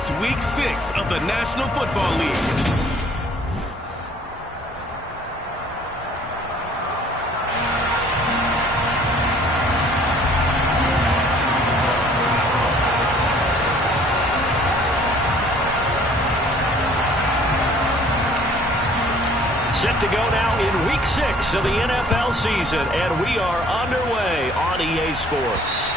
It's Week 6 of the National Football League. Set to go now in Week 6 of the NFL season, and we are underway on EA Sports.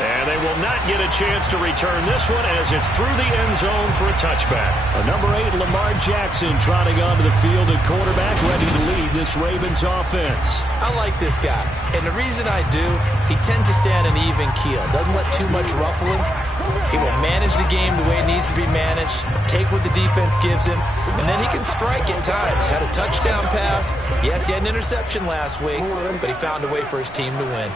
And they will not get a chance to return this one as it's through the end zone for a touchback. Number 8, Lamar Jackson, trotting onto the field at quarterback, ready to lead this Ravens offense. I like this guy, and the reason I do, he tends to stay on an even keel, doesn't let too much ruffle him. He will manage the game the way it needs to be managed, take what the defense gives him, and then he can strike at times. Had a touchdown pass. Yes, he had an interception last week, but he found a way for his team to win.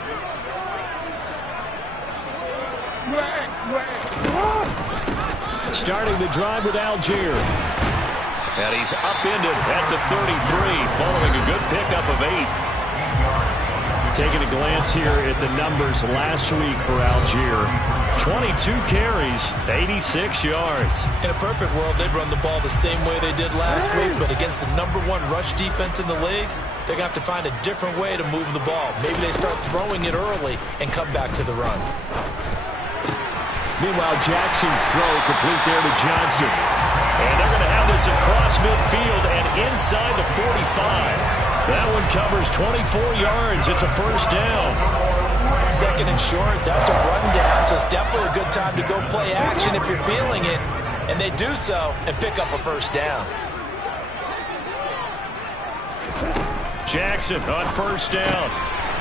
Starting the drive with Algier. And he's upended at the 33, following a good pickup of 8. Taking a glance here at the numbers last week for Algier. 22 carries, 86 yards. In a perfect world, they'd run the ball the same way they did last week, but against the #1 rush defense in the league, they're going to have to find a different way to move the ball. Maybe they start throwing it early and come back to the run. Meanwhile, Jackson's throw complete there to Johnson. And they're going to have this across midfield and inside the 45. That one covers 24 yards. It's a first down. Second and short, that's a run down, so it's definitely a good time to go play action if you're feeling it. And they do so and pick up a first down. Jackson on first down.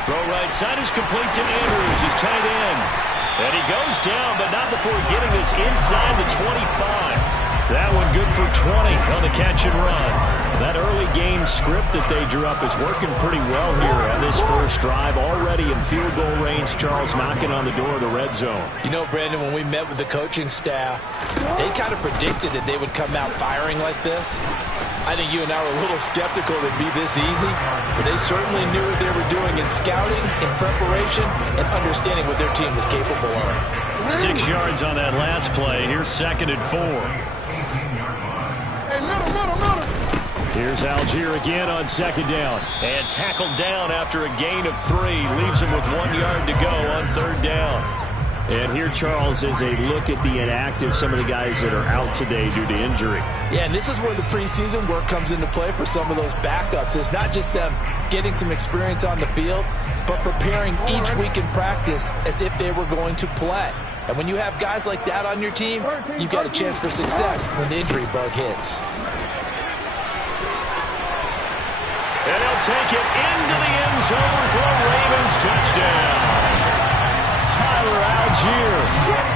Throw right side is complete to Andrews, his tight end. And he goes down, but not before getting this inside the 25. That one good for 20 on the catch and run. That early game script that they drew up is working pretty well here on this first drive. Already in field goal range, Charles knocking on the door of the red zone. You know, Brandon, when we met with the coaching staff, they kind of predicted that they would come out firing like this. I think you and I were a little skeptical it would be this easy, but they certainly knew what they were doing in scouting, in preparation, and understanding what their team was capable of. 6 yards on that last play. Here's 2nd and 4. Here's Algier again on 2nd down. And tackled down after a gain of 3. Leaves him with 1 yard to go on 3rd down. And here, Charles, is a look at the inactive, some of the guys that are out today due to injury. Yeah, and this is where the preseason work comes into play for some of those backups. It's not just them getting some experience on the field, but preparing each week in practice as if they were going to play. And when you have guys like that on your team, you've got a chance for success when the injury bug hits. And he'll take it into the end zone for a Ravens touchdown. Tyler Algier,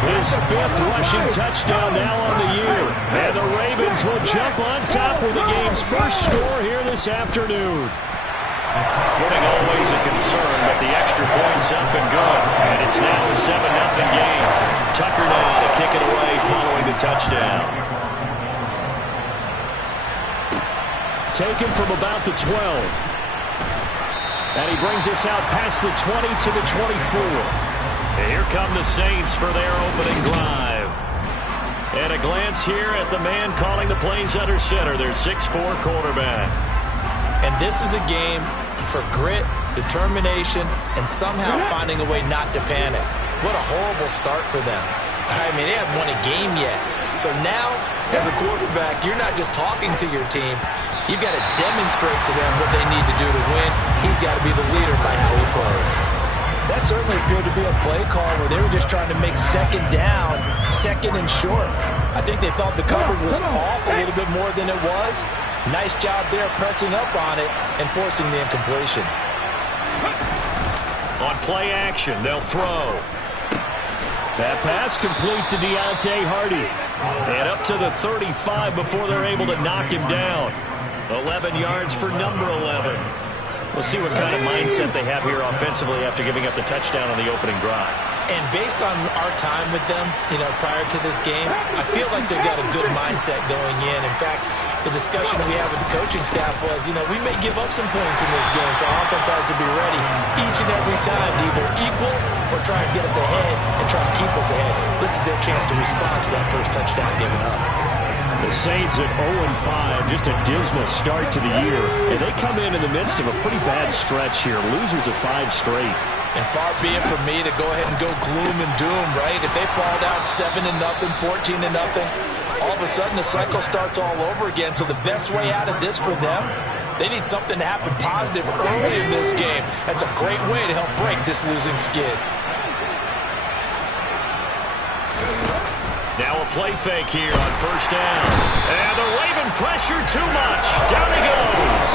his 5th rushing touchdown now on the year. And the Ravens will jump on top with the game's first score here this afternoon. Footing always a concern, but the extra point's up and good. And it's now a 7-0 game. Tucker now to kick it away following the touchdown. Taken from about the 12. And he brings us out past the 20 to the 24. And here come the Saints for their opening drive. And a glance here at the man calling the plays under center, their 6'4" quarterback. And this is a game for grit, determination, and somehow finding a way not to panic. What a horrible start for them. I mean, they haven't won a game yet. So now, as a quarterback, you're not just talking to your team. You've got to demonstrate to them what they need to do to win. He's got to be the leader by how he plays. That certainly appeared to be a play call where they were just trying to make 2nd down, 2nd and short. I think they thought the coverage was off a little bit more than it was. Nice job there pressing up on it and forcing the incompletion. On play action, they'll throw. That pass complete to Deontay Hardy. And up to the 35 before they're able to knock him down. 11 yards for number 11. We'll see what kind of mindset they have here offensively after giving up the touchdown on the opening drive. And based on our time with them, prior to this game, I feel like they've got a good mindset going in. In fact, the discussion we had with the coaching staff was, we may give up some points in this game, so our offense has to be ready each and every time to either equal or try and get us ahead and try and keep us ahead. This is their chance to respond to that first touchdown given up. The Saints at 0-5, just a dismal start to the year. And they come in the midst of a pretty bad stretch here. Losers of 5 straight. And far be it from me to go ahead and go gloom and doom, right? If they fall down 7-0, 14-0, all of a sudden the cycle starts all over again. So the best way out of this for them, they need something to happen positive early in this game. That's a great way to help break this losing skid. Now a play fake here on first down. And the Raven pressure too much. Down he goes.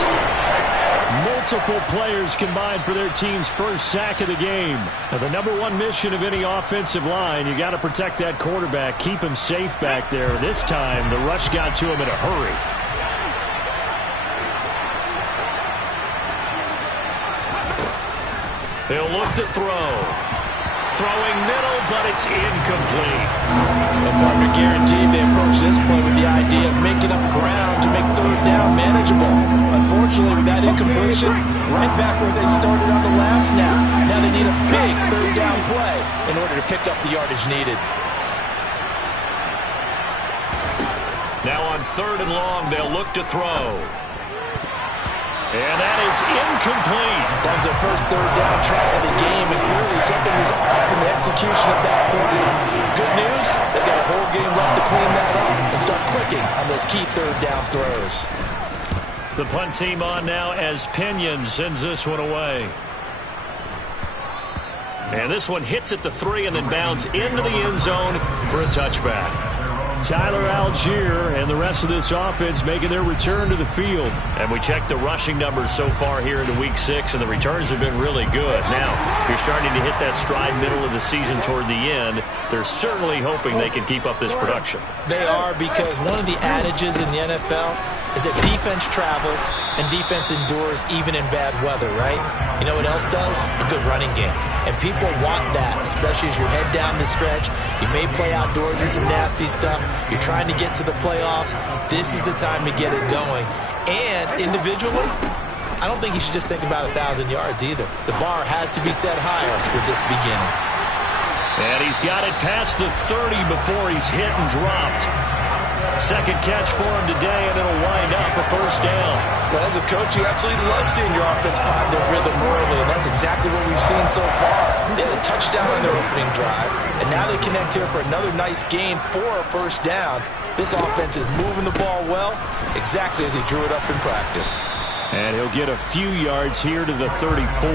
Multiple players combined for their team's first sack of the game. Now, the #1 mission of any offensive line, you got to protect that quarterback, keep him safe back there. This time, the rush got to him in a hurry. They'll look to throw. Throwing middle, but it's incomplete. A partner guaranteed they approach this play with the idea of making up ground to make third down manageable. Unfortunately, with that incompletion, right back where they started on the last snap. Now they need a big third down play in order to pick up the yardage needed. Now on 3rd and long, they'll look to throw. And that is incomplete. That was their first third down try of the game, and clearly something was off in the execution of that play. Good news, they've got a whole game left to clean that up and start clicking on those key third down throws. The punt team on now as Pinion sends this one away. And this one hits at the 3 and then bounds into the end zone for a touchback. Tyler Algier and the rest of this offense making their return to the field. And we checked the rushing numbers so far here into Week 6, and the returns have been really good. Now, you're starting to hit that stride middle of the season toward the end. They're certainly hoping they can keep up this production. They are, because one of the adages in the NFL is that defense travels and defense endures even in bad weather, right? You know what else does? A good running game. And people want that, especially as you head down the stretch. You may play outdoors in some nasty stuff. You're trying to get to the playoffs. This is the time to get it going. And individually, I don't think you should just think about 1,000 yards either. The bar has to be set higher with this beginning. And he's got it past the 30 before he's hit and dropped. Second catch for him today, and it'll wind up a first down. Well, as a coach, you absolutely love seeing your offense find their rhythm early, and that's exactly what we've seen so far. They had a touchdown on their opening drive, and now they connect here for another nice gain for a first down. This offense is moving the ball well, exactly as he drew it up in practice. And he'll get a few yards here to the 34.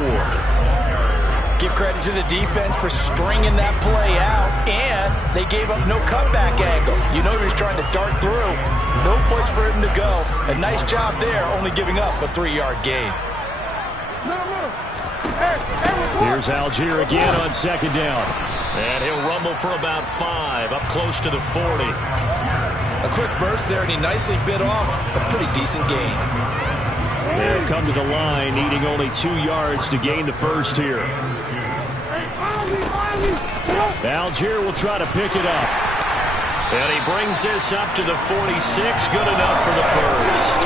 Give credit to the defense for stringing that play out, and they gave up no cutback angle. You know he was trying to dart through. No place for him to go. A nice job there, only giving up a 3-yard gain. Here's Algier again on second down. And he'll rumble for about 5, up close to the 40. A quick burst there, and he nicely bit off a pretty decent gain. They'll come to the line, needing only 2 yards to gain the first here. Algier will try to pick it up. And he brings this up to the 46. Good enough for the first.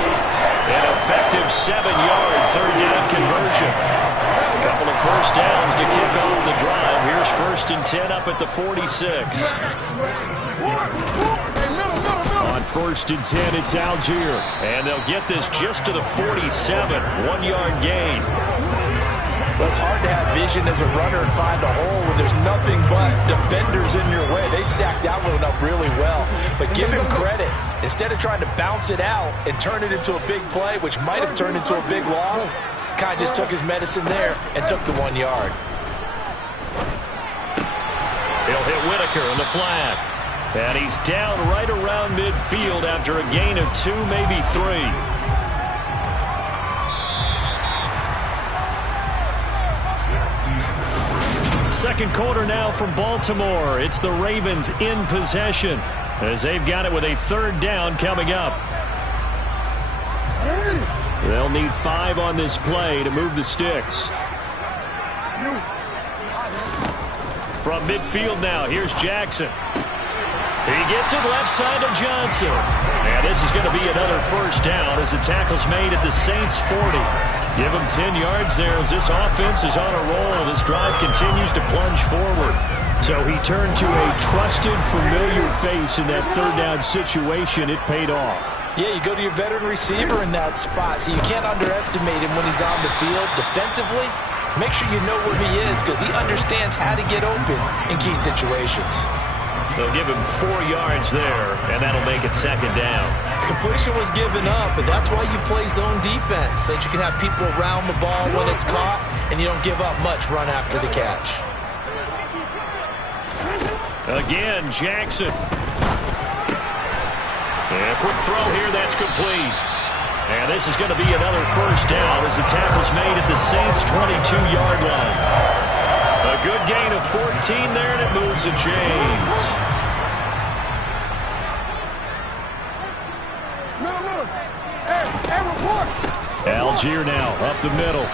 An effective 7-yard third down conversion. A couple of first downs to kick off the drive. Here's 1st and 10 up at the 46. On 1st and 10, it's Algier. And they'll get this just to the 47. 1-yard gain. Well, it's hard to have vision as a runner and find a hole when there's nothing but defenders in your way. They stacked that one up really well. But give him credit. Instead of trying to bounce it out and turn it into a big play, which might have turned into a big loss, kind of just took his medicine there and took the 1 yard. He'll hit Whitaker on the flat. And he's down right around midfield after a gain of 2, maybe 3. Second quarter now from Baltimore. It's the Ravens in possession as they've got it with a 3rd down coming up. They'll need 5 on this play to move the sticks. From midfield now, here's Jackson. He gets it left side to Johnson. And this is going to be another first down as the tackle's made at the Saints 40. Give him 10 yards there as this offense is on a roll. This drive continues to plunge forward. So he turned to a trusted, familiar face in that third down situation. It paid off. Yeah, you go to your veteran receiver in that spot, so you can't underestimate him when he's on the field. Defensively, make sure you know where he is because he understands how to get open in key situations. They'll give him 4 yards there, and that'll make it second down. Completion was given up, but that's why you play zone defense, so that you can have people around the ball when it's caught, and you don't give up much run after the catch. Again, Jackson. And a quick throw here, that's complete. And this is going to be another first down as the tackle's made at the Saints' 22-yard line. A good gain of 14 there, and it moves the chains. Algier now up the middle.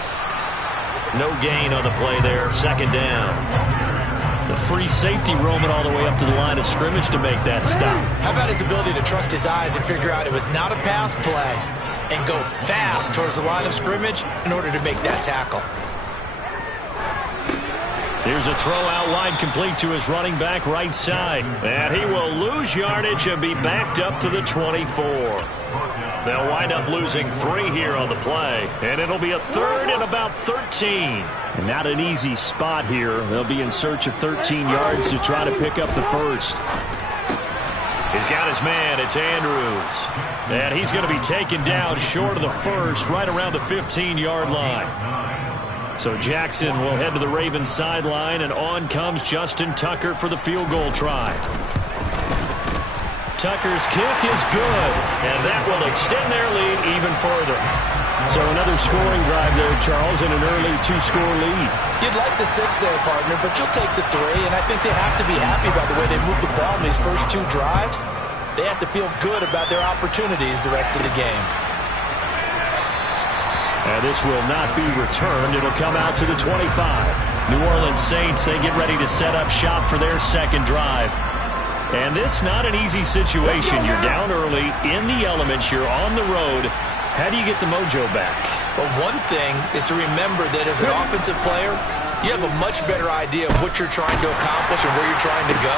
No gain on the play there, second down. The free safety roaming all the way up to the line of scrimmage to make that stop. How about his ability to trust his eyes and figure out it was not a pass play and go fast towards the line of scrimmage in order to make that tackle. Here's a throw out wide complete to his running back right side. And he will lose yardage and be backed up to the 24. They'll wind up losing 3 here on the play. And it'll be a third and about 13. And not an easy spot here. They'll be in search of 13 yards to try to pick up the first. He's got his man. It's Andrews. And he's going to be taken down short of the first, right around the 15-yard line. So Jackson will head to the Ravens sideline, and on comes Justin Tucker for the field goal try. Tucker's kick is good, and that will extend their lead even further. So another scoring drive there, Charles, and an early 2-score lead. You'd like the 6 there, partner, but you'll take the 3, and I think they have to be happy about the way they moved the ball in these first 2 drives. They have to feel good about their opportunities the rest of the game. And this will not be returned. It'll come out to the 25. New Orleans Saints, they get ready to set up shop for their second drive. And this not an easy situation. You're down early, in the elements, you're on the road. How do you get the mojo back? Well, one thing is to remember that as an offensive player, you have a much better idea of what you're trying to accomplish and where you're trying to go.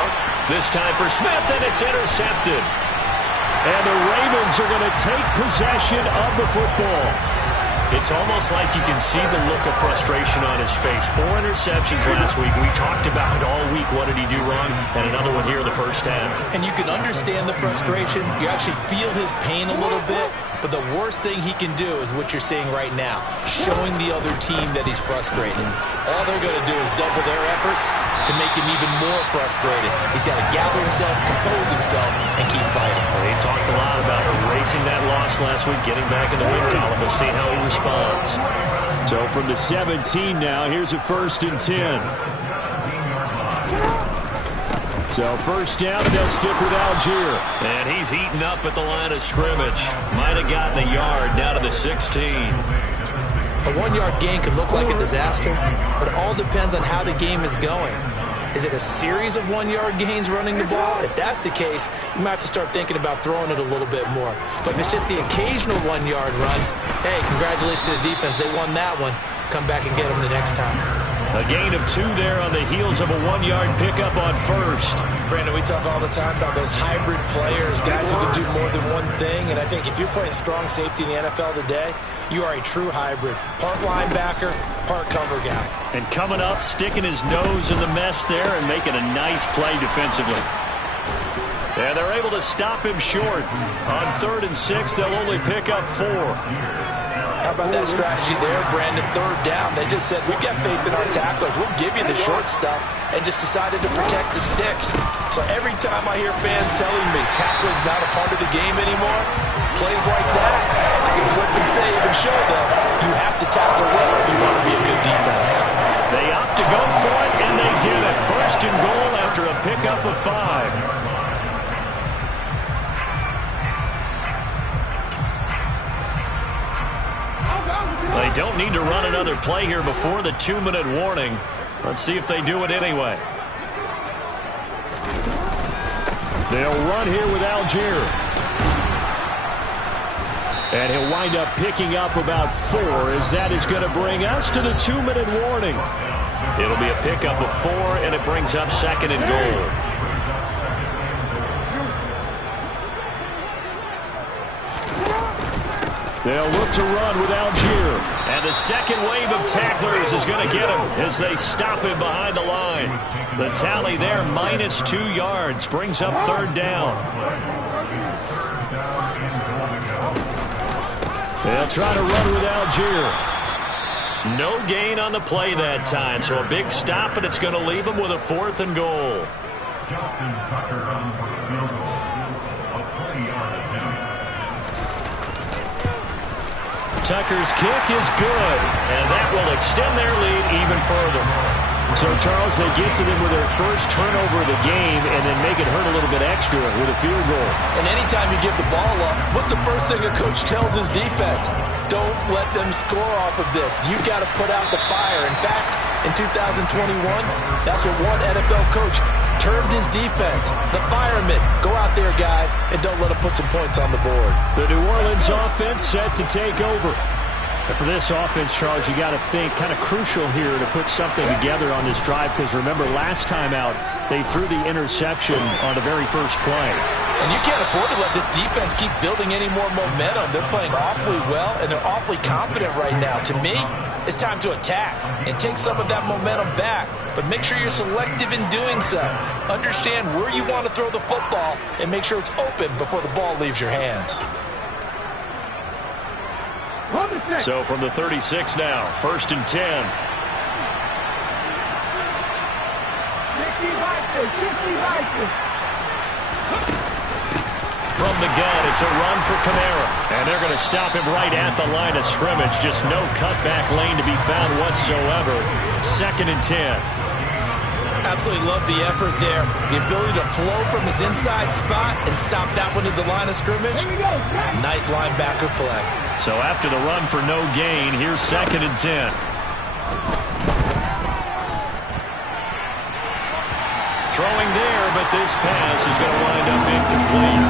This time for Smith, and it's intercepted. And the Ravens are going to take possession of the football. It's almost like you can see the look of frustration on his face. 4 interceptions last week. We talked about it all week. What did he do wrong? And another one here in the first half. And you can understand the frustration. You actually feel his pain a little bit. But the worst thing he can do is what you're seeing right now, showing the other team that he's frustrated. All they're going to do is double their efforts to make him even more frustrated. He's got to gather himself, compose himself, and keep fighting. Well, he talked a lot about erasing that loss last week, getting back in the win column. We'll see how he responds. So from the 17 now, here's a 1st and 10. So first down, and they'll stick with Algier. And he's heating up at the line of scrimmage. Might have gotten a yard down to the 16. A 1-yard gain could look like a disaster, but it all depends on how the game is going. Is it a series of 1-yard gains running the ball? If that's the case, you might have to start thinking about throwing it a little bit more. But if it's just the occasional 1-yard run, hey, congratulations to the defense. They won that one. Come back and get them the next time. A gain of 2 there on the heels of a 1-yard pickup on first. Brandon, we talk all the time about those hybrid players, guys who can do more than one thing. And I think if you're playing strong safety in the NFL today, you are a true hybrid. Part linebacker, part cover guy. And coming up, sticking his nose in the mess there and making a nice play defensively. And they're able to stop him short. On 3rd and 6, they'll only pick up 4. How about that strategy there, Brandon? 3rd down. They just said, we've got faith in our tacklers. We'll give you the short stuff, and just decided to protect the sticks. So every time I hear fans telling me tackling's not a part of the game anymore, plays like that, I can clip and save and show them you have to tackle well if you want to be a good defense. They opt to go for it, and they did it. 1st and goal after a pickup of 5. They don't need to run another play here before the 2-minute warning. Let's see if they do it anyway. They'll run here with Algier. And he'll wind up picking up about 4, as that is going to bring us to the 2-minute warning. It'll be a pickup of 4, and it brings up 2nd and goal. They'll look to run with Algier. And the second wave of tacklers is going to get him as they stop him behind the line. The tally there, -2 yards, brings up 3rd down. They'll try to run with Algier. No gain on the play that time, so a big stop, and it's going to leave them with a 4th and goal. Tucker's kick is good, and that will extend their lead even further. So, Charles, they get to them with their first turnover of the game and then make it hurt a little bit extra with a field goal. And anytime you give the ball up, what's the first thing a coach tells his defense? Don't let them score off of this. You've got to put out the fire. In fact, in 2021, that's what one NFL coach termed his defense. The firemen. Go out there, guys, and don't let them put some points on the board. The New Orleans offense set to take over. And for this offense, Charles, you got to think kind of crucial here to put something together on this drive, because remember, last time out, they threw the interception on the very first play. And you can't afford to let this defense keep building any more momentum. They're playing awfully well, and they're awfully confident right now. To me, it's time to attack and take some of that momentum back. But make sure you're selective in doing so. Understand where you want to throw the football and make sure it's open before the ball leaves your hands. So from the 36 now, 1st and 10. From the gun, it's a run for Kamara. And they're going to stop him right at the line of scrimmage. Just no cutback lane to be found whatsoever. 2nd and 10. Absolutely love the effort there. The ability to flow from his inside spot and stop that one at the line of scrimmage. Nice linebacker play. So after the run for no gain, here's 2nd and 10. Throwing there, but this pass is going to wind up incomplete.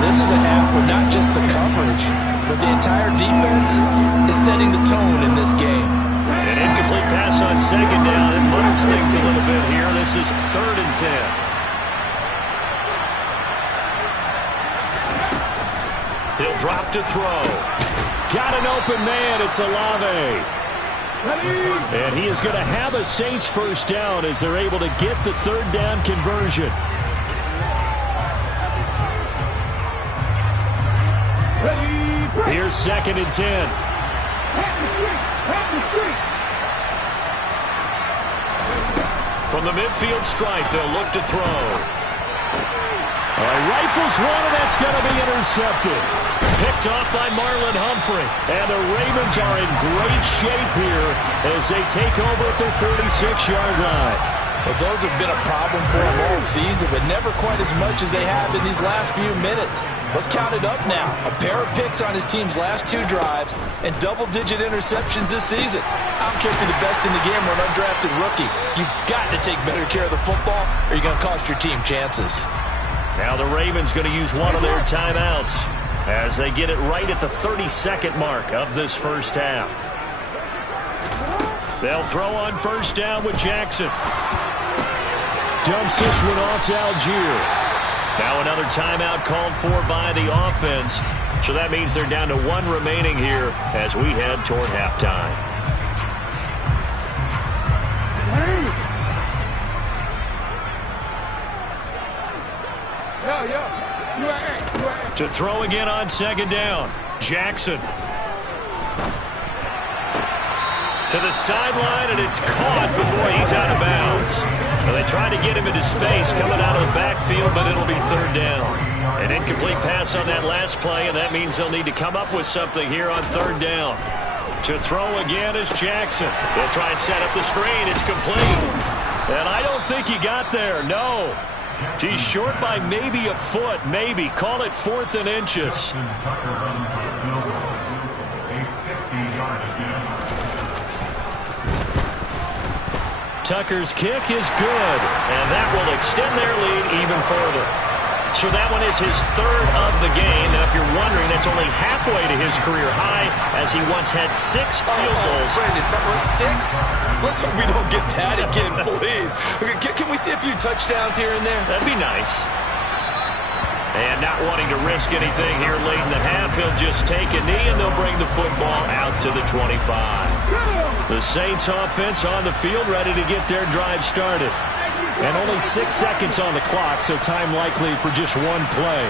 This is a half where not just the coverage, but the entire defense is setting the tone in this game. An incomplete pass on 2nd down. It muddles things a little bit here. This is 3rd and 10. He'll drop to throw. Got an open man. It's Olave. And he is going to have a Saints first down as they're able to get the 3rd down conversion. Here's 2nd and 10. From the midfield stripe, they'll look to throw. Rifles one, and that's going to be intercepted. Picked off by Marlon Humphrey. And the Ravens are in great shape here as they take over at their 46-yard line. Well, those have been a problem for them all season, but never quite as much as they have in these last few minutes. Let's count it up now. A pair of picks on his team's last 2 drives and double-digit interceptions this season. I don't care if you're the best in the game or an undrafted rookie. You've got to take better care of the football or you're going to cost your team chances. Now the Ravens going to use one of their timeouts as they get it right at the 32nd mark of this first half. They'll throw on 1st down with Jackson. Dumps this one off to Algier. Now another timeout called for by the offense. So that means they're down to 1 remaining here as we head toward halftime. To throw again on 2nd down. Jackson. To the sideline, and it's caught, but boy, he's out of bounds. Well, they try to get him into space coming out of the backfield, but it'll be 3rd down. An incomplete pass on that last play, and that means they'll need to come up with something here on 3rd down. To throw again is Jackson. They'll try and set up the screen. It's complete. And I don't think he got there, no. He's short by maybe a foot, maybe. Call it 4th and inches. Tucker's kick is good, and that will extend their lead even further. So that one is his third of the game. Now, if you're wondering, that's only halfway to his career high, as he once had 6 field goals. Brandon, that was 6? Let's hope we don't get that again, please. Can we see a few touchdowns here and there? That'd be nice. And not wanting to risk anything here late in the half, he'll just take a knee, and they'll bring the football out to the 25. The Saints offense on the field, ready to get their drive started. And only 6 seconds on the clock, so time likely for just one play.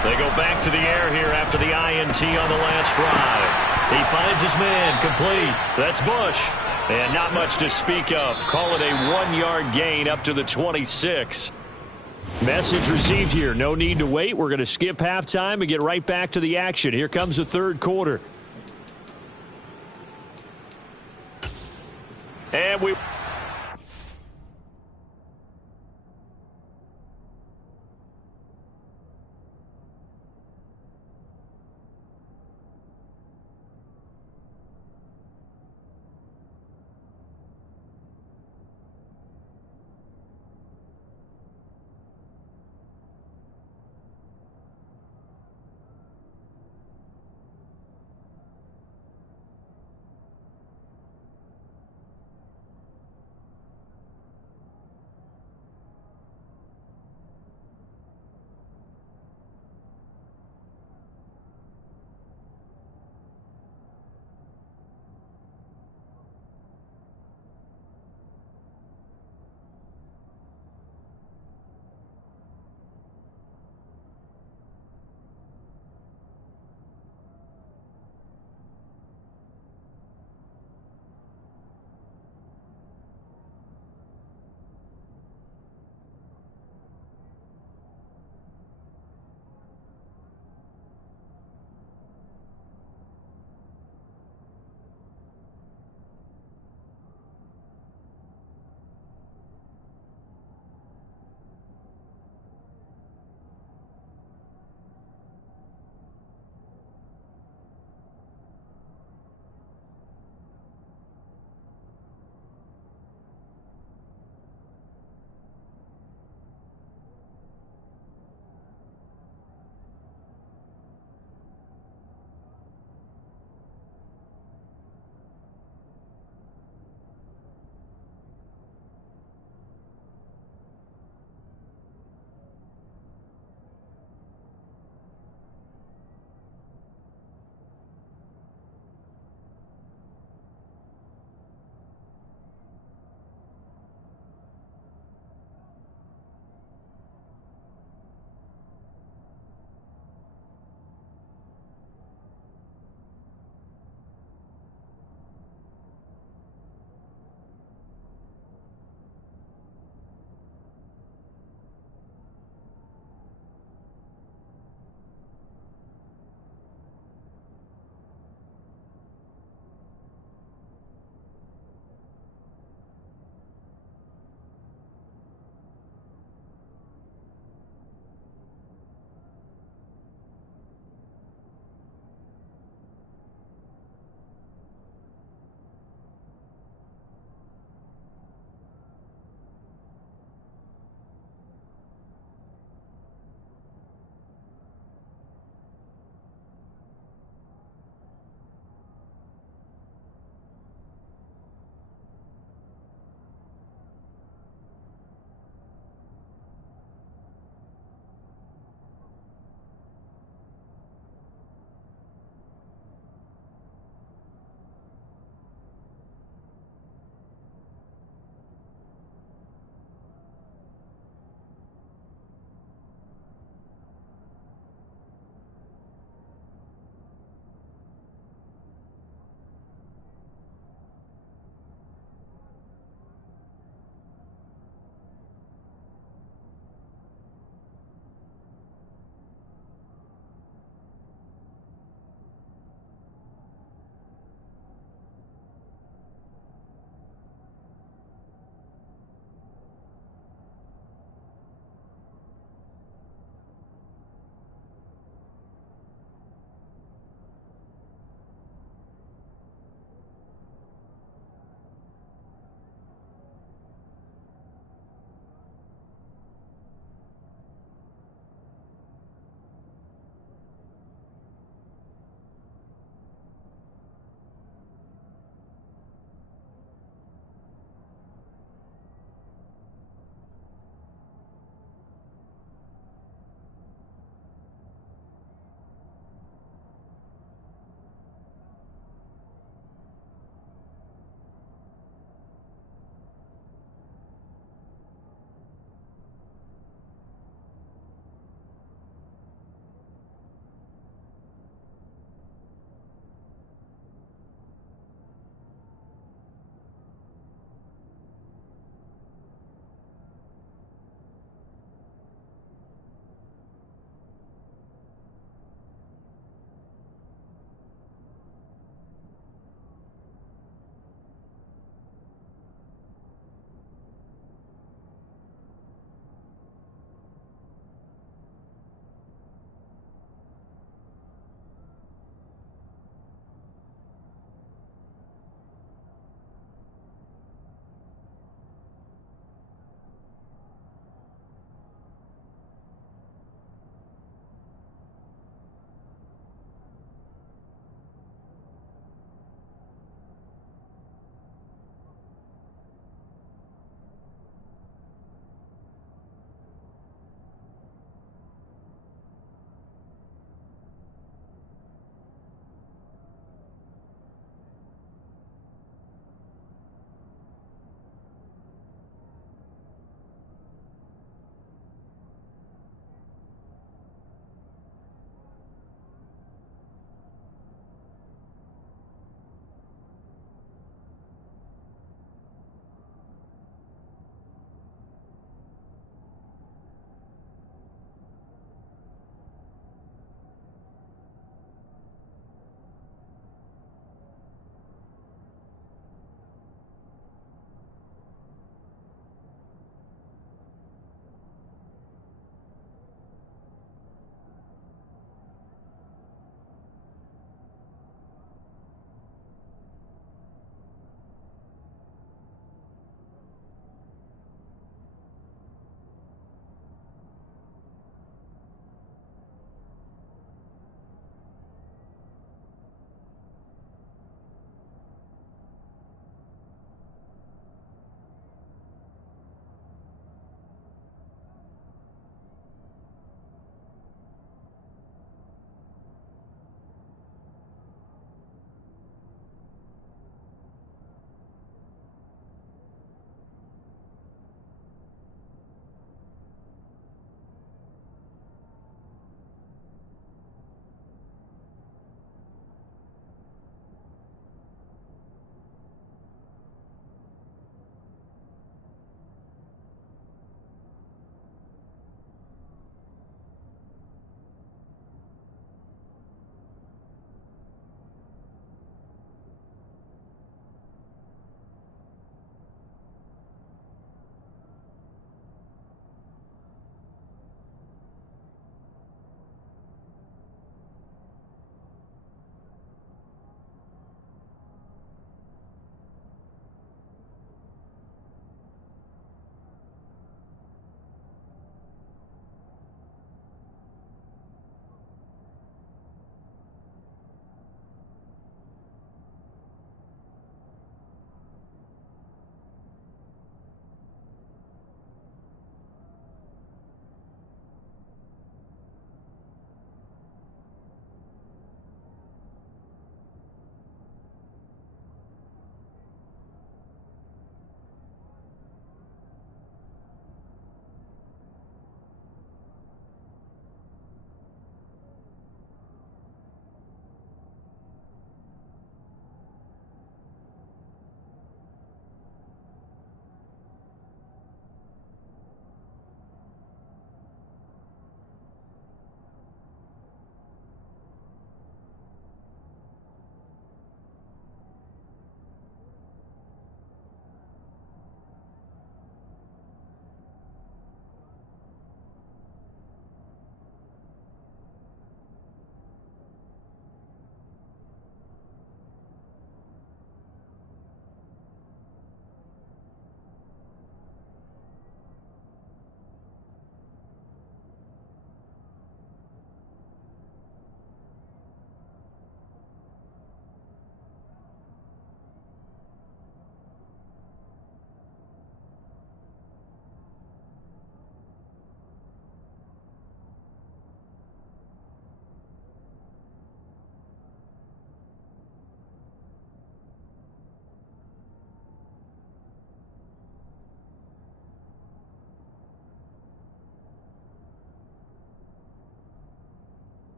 They go back to the air here after the INT on the last drive. He finds his man, complete. That's Bush. And not much to speak of. Call it a 1-yard gain up to the 26. Message received here. No need to wait. We're going to skip halftime and get right back to the action. Here comes the third quarter. And we...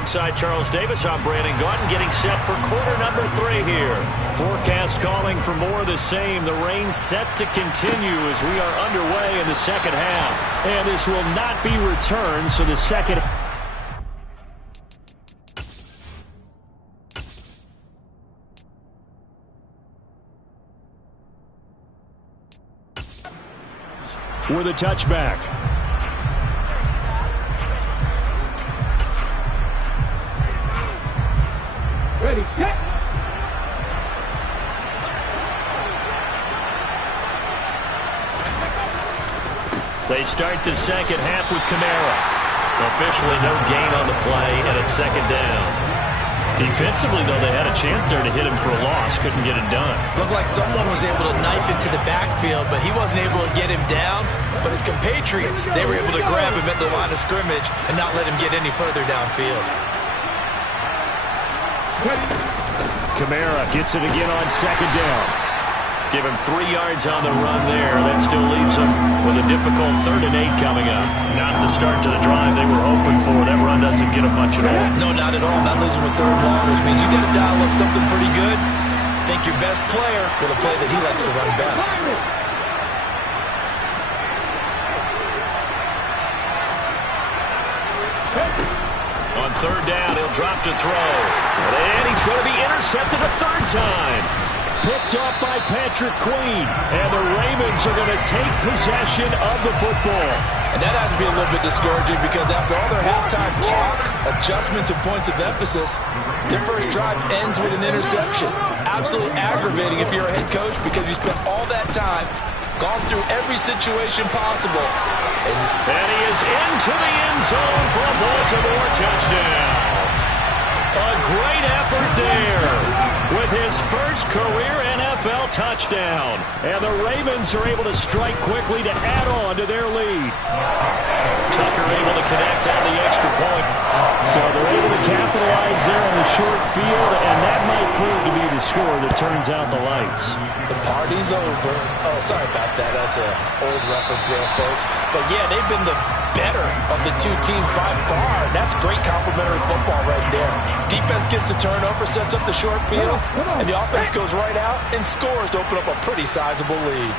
Alongside Charles Davis, I'm Brandon Gaudin, getting set for quarter number 3 here. Forecast calling for more of the same. The rain set to continue as we are underway in the second half. And this will not be returned, so the second. With a touchback. Ready, set. They start the second half with Kamara. Officially no gain on the play, and it's second down. Defensively, though, they had a chance there to hit him for a loss. Couldn't get it done. Looked like someone was able to knife into the backfield, but he wasn't able to get him down. But his compatriots, they were able to grab him at the line of scrimmage and not let him get any further downfield. Kamara gets it again on second down. Give him 3 yards on the run there. That still leaves him with a difficult 3rd and 8 coming up. Not the start to the drive they were hoping for. That run doesn't get him much at all. No, not at all. That leaves him with 3rd and long, which means you got to dial up something pretty good. Think your best player with a play that he likes to run best. On 3rd down, he'll drop to throw. And he's going to be intercepted a 3rd time. Picked up by Patrick Queen. And the Ravens are going to take possession of the football. And that has to be a little bit discouraging because after all their halftime talk, adjustments, and points of emphasis, their first drive ends with an interception. Absolutely aggravating if you're a head coach because you spent all that time, gone through every situation possible. And he is into the end zone for a Baltimore touchdown. A great effort there with his first career NFL touchdown. And the Ravens are able to strike quickly to add on to their lead. Tucker able to connect on the extra point. So they're able to capitalize there on the short field, and that might prove to be the score that turns out the lights. The party's over. Oh, sorry about that. That's an old reference there, folks. But, yeah, they've been the better of the two teams by far. That's great complementary football right there. Defense gets the turnover, sets up the short field, and the offense goes right out and scores to open up a pretty sizable lead.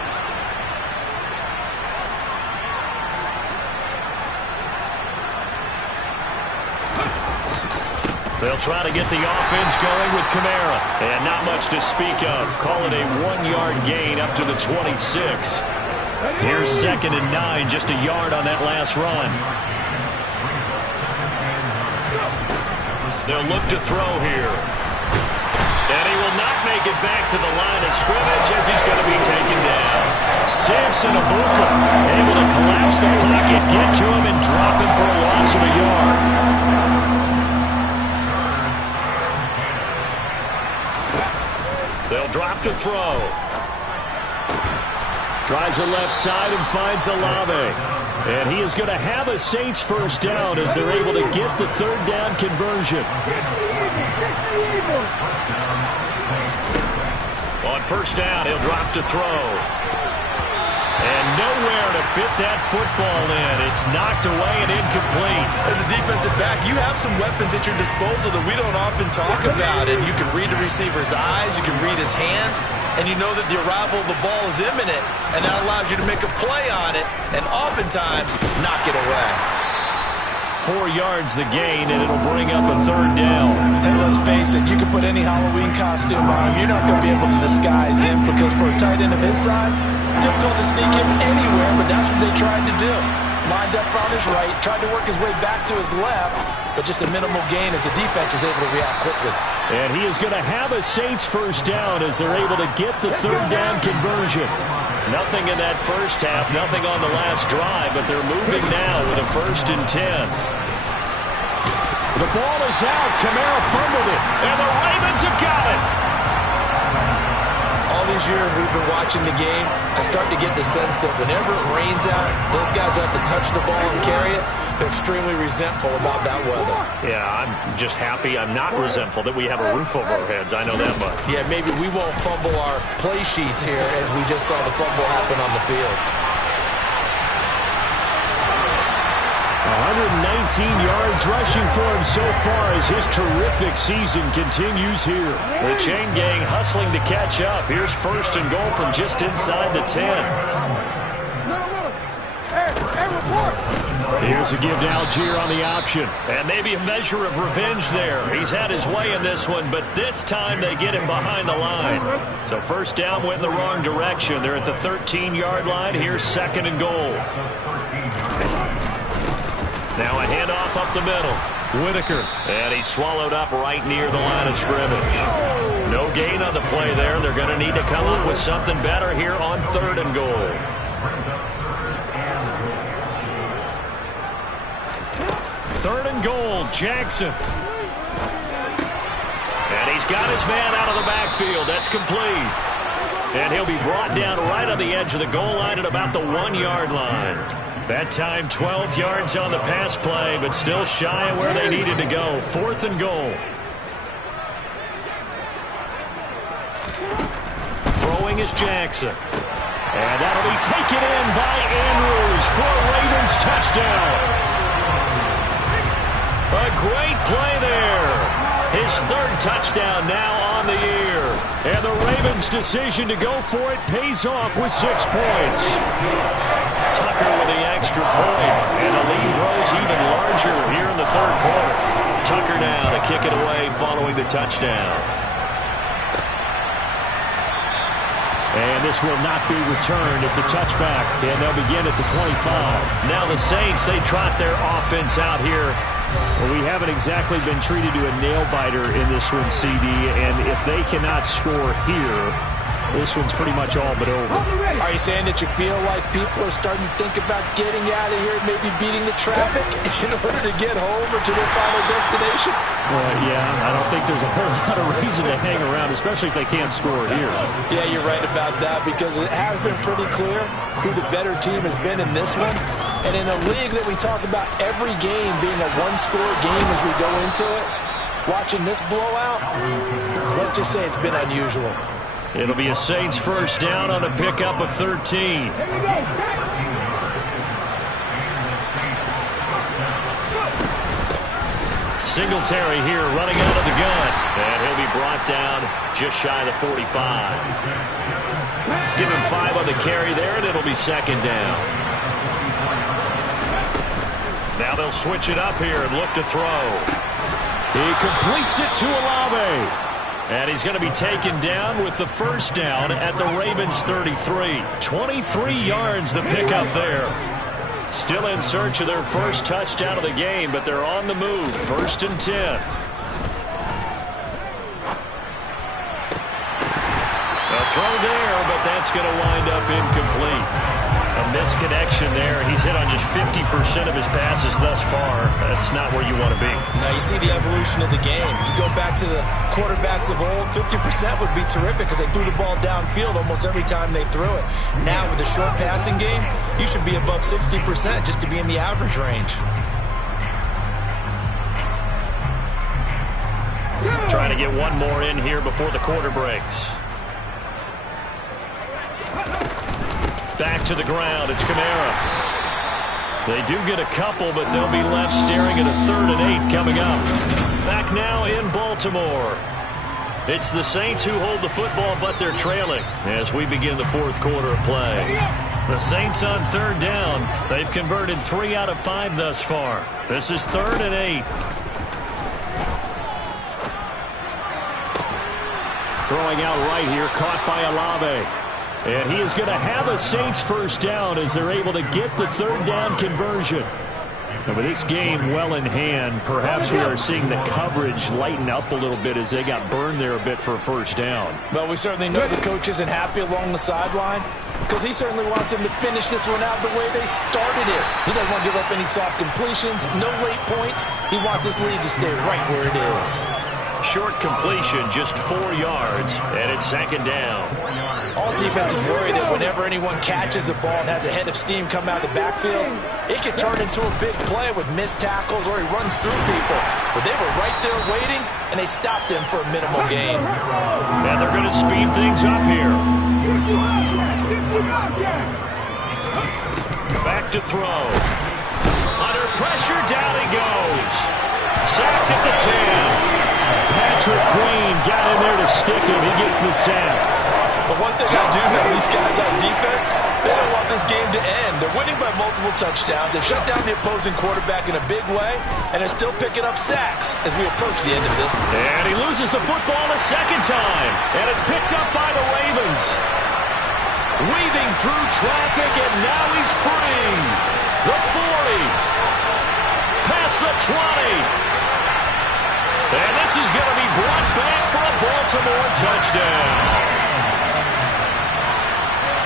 They'll try to get the offense going with Kamara. And not much to speak of. Call it a 1-yard gain up to the 26. Here's 2nd and 9, just a yard on that last run. They'll look to throw here. And he will not make it back to the line of scrimmage as he's going to be taken down. Samson Abuka able to collapse the pocket, get to him, and drop him for a loss of a yard. They'll drop to throw. Tries the left side and finds Olave. And he is going to have a Saints first down as they're able to get the 3rd down conversion. On 1st down, he'll drop to throw. And nowhere to fit that football in. It's knocked away and incomplete. As a defensive back, you have some weapons at your disposal that we don't often talk about. And you can read the receiver's eyes, you can read his hands, and you know that the arrival of the ball is imminent. And that allows you to make a play on it and oftentimes knock it away. 4 yards the gain, and it'll bring up a 3rd down. And let's face it, you can put any Halloween costume on him. You're not going to be able to disguise him because for a tight end of his size, difficult to sneak him anywhere, but that's what they tried to do. Lined up on his right, tried to work his way back to his left, but just a minimal gain as the defense was able to react quickly. And he is going to have a Saints first down as they're able to get the 3rd down conversion. Nothing in that first half, nothing on the last drive, but they're moving now with a 1st and 10. The ball is out. Kamara fumbled it, and the Ravens have got it. All these years we've been watching the game, I start to get the sense that whenever it rains out, those guys who have to touch the ball and carry it, they're extremely resentful about that weather. Yeah, I'm just happy I'm not resentful that we have a roof over our heads. I know that much. Yeah, maybe we won't fumble our play sheets here as we just saw the fumble happen on the field. 119 yards rushing for him so far as his terrific season continues here. The chain gang hustling to catch up. Here's first and goal from just inside the 10. Here's a give to Algier on the option. And maybe a measure of revenge there. He's had his way in this one, but this time they get him behind the line. So first down went in the wrong direction. They're at the 13-yard line. Here's second and goal. Now a handoff up the middle. Whitaker. And he's swallowed up right near the line of scrimmage. No gain on the play there. They're going to need to come up with something better here on third and goal. Third and goal, Jackson. And he's got his man out of the backfield. That's complete. And he'll be brought down right on the edge of the goal line at about the 1-yard line. That time 12 yards on the pass play, but still shy of where they needed to go. Fourth and goal. Throwing is Jackson. And that'll be taken in by Andrews for a Ravens touchdown. A great play there. His third touchdown now on the year. And the Ravens' decision to go for it pays off with 6 points. Tucker with the extra point. And the lead grows even larger here in the third quarter. Tucker now to kick it away following the touchdown. And this will not be returned. It's a touchback. And they'll begin at the 25. Now the Saints, they trot their offense out here. Well, we haven't exactly been treated to a nail-biter in this one, CD, and if they cannot score here, this one's pretty much all but over. Are you saying that you feel like people are starting to think about getting out of here, maybe beating the traffic in order to get home or to their final destination? Well, yeah, I don't think there's a whole lot of reason to hang around, especially if they can't score here. Yeah, you're right about that, because it has been pretty clear who the better team has been in this one. And in a league that we talk about every game being a one-score game as we go into it, watching this blowout, let's just say it's been unusual. It'll be a Saints first down on a pickup of 13. Singletary here running out of the gun. And he'll be brought down just shy of the 45. Give him 5 on the carry there, and it'll be second down. Now they'll switch it up here and look to throw. He completes it to Olave. And he's going to be taken down with the first down at the Ravens 33. 23 yards the pickup there. Still in search of their first touchdown of the game, but they're on the move. First and 10. A throw there, but that's going to wind up incomplete. A misconnection there. He's hit on just 50% of his passes thus far. That's not where you want to be. Now you see the evolution of the game. You go back to the quarterbacks of old, 50% would be terrific because they threw the ball downfield almost every time they threw it. Now with the short passing game, you should be above 60% just to be in the average range. Trying to get one more in here before the quarter breaks. Back to the ground. It's Kamara. They do get a couple, but they'll be left staring at a 3rd and 8 coming up. Back now in Baltimore. It's the Saints who hold the football, but they're trailing as we begin the fourth quarter of play. The Saints on 3rd down. They've converted 3 out of 5 thus far. This is 3rd and 8. Throwing out right here, caught by Olave. And he is going to have a Saints first down as they're able to get the 3rd down conversion. And with this game well in hand, perhaps we are seeing the coverage lighten up a little bit as they got burned there a bit for a first down. Well, we certainly know the coach isn't happy along the sideline because he certainly wants them to finish this one out the way they started it. He doesn't want to give up any soft completions, no late points. He wants this lead to stay right where it is. Short completion, just 4 yards, and it's second down. All defenses worry that whenever anyone catches the ball and has a head of steam come out of the backfield, it can turn into a big play with missed tackles or he runs through people. But they were right there waiting, and they stopped him for a minimal gain. And they're going to speed things up here. Back to throw. Under pressure, down he goes. Sacked at the 10. Patrick Queen got in there to stick him. He gets the sack. But one thing I do know, these guys on defense, they don't want this game to end. They're winning by multiple touchdowns. They've shut down the opposing quarterback in a big way, and they're still picking up sacks as we approach the end of this. And he loses the football a second time. And it's picked up by the Ravens. Weaving through traffic, and now he's free. The 40. Past the 20. And this is going to be brought back for a Baltimore touchdown.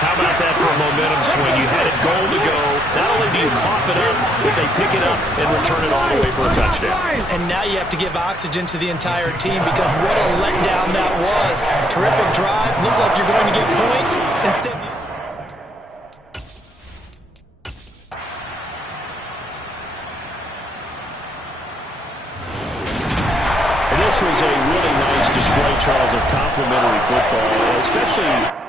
How about that for a momentum swing? You had it goal to go. Not only do you cough it up, but they pick it up and return it all the way for a touchdown. And now you have to give oxygen to the entire team because what a letdown that was. Terrific drive. Looked like you're going to get points. Instead, this was a really nice display, Charles, of complimentary football, especially